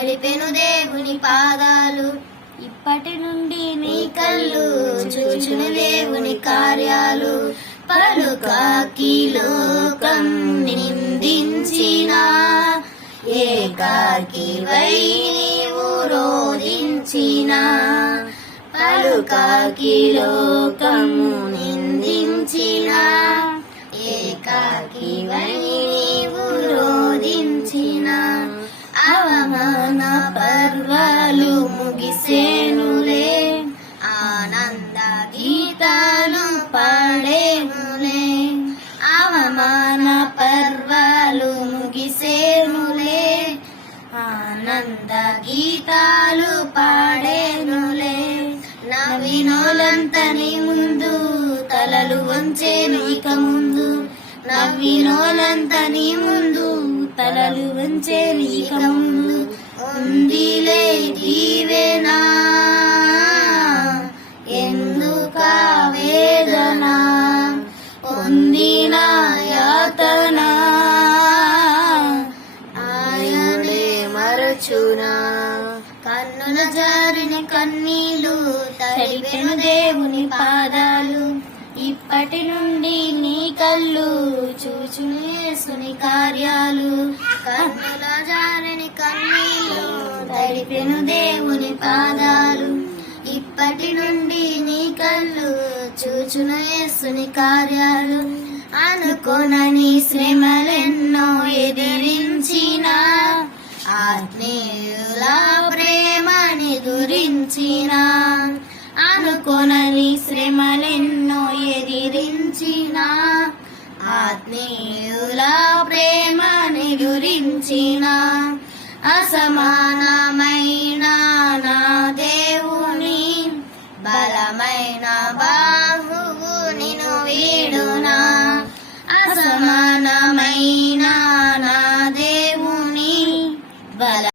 తడిపెను దేవుని పాదాలు. ఇప్పటి నుండి నీ కళ్ళు చూచును దేవుని కార్యాలు. పలుకాకి లోకం నిందించిన ఏకాకి వై నీవు రోధించిన. పలుకాకి లోకము అవమాన పర్వాలు ముగిసేనులే. ఆనంద గీతాలు పాడేములే. అవమాన పర్వాలు ముగిసేనులే. ఆనంద గీతాలు పాడేనులే. నవ్వినోలంతని ముందు తలలు వంచేను ఇక ముందు. నవ్వినోలంతని ముందు తలలు వంచే ఇక ముందు ఉందిలే దీవెనా? ఎందుక వేదన? పొందిన యాతన? ఆయనే మరచునా? కన్నుల జారిన కన్నీలు తడిపెను దేవుని పాదాలు. ఇప్పటి నుండి నీ కళ్ళు చూచునేసుని కార్యాలు. కన్నుల జారని కన్నీళ్ళు తడిపెను దేవుని పాదాలు. ఇప్పటి నుండి నీ కళ్ళు చూచున యేసుని కార్యాలు. అనుకోనని శ్రమలెన్నో ఎదిరించిన ఆత్మీయుల ప్రేమని గురించిన అనుకోనని శ్రమలెన్నో ఆత్మీయుల ప్రేమని గురించిన అసమానమైన నా దేవుని బలమైన బాహువు నిను వీడునా? అసమానమైన